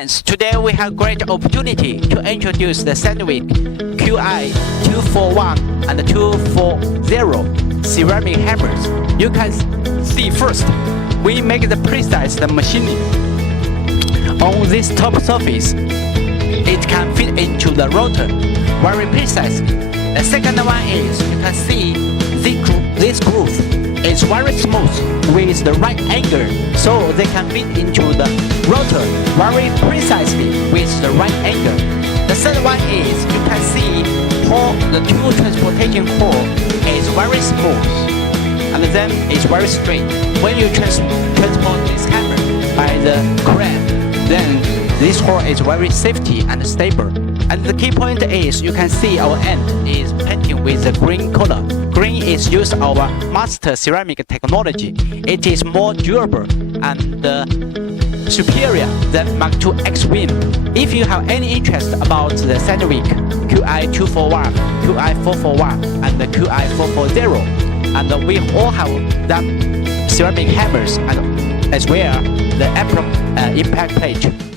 friends, today we have great opportunity to introduce the Sandvik QI241 and 240 ceramic hammers. You can see first, we make the precise machining. On this top surface, it can fit into the rotor very precisely. The second one is, you can see this groove is very smooth with the right angle, so they can fit into the rotor very precisely with the right angle. The third one is, you can see the tool transportation hole is very smooth and then it's very straight. When you transport this hammer by the crane, then this hole is very safety and stable. And the key point is, you can see our end is painted with the green color. Green is used our master ceramic technology. It is more durable and superior than Mark II X-Wing. If you have any interest about the Sandvik QI241, QI441, and the QI440, and we all have done ceramic hammers and as well the impact plate.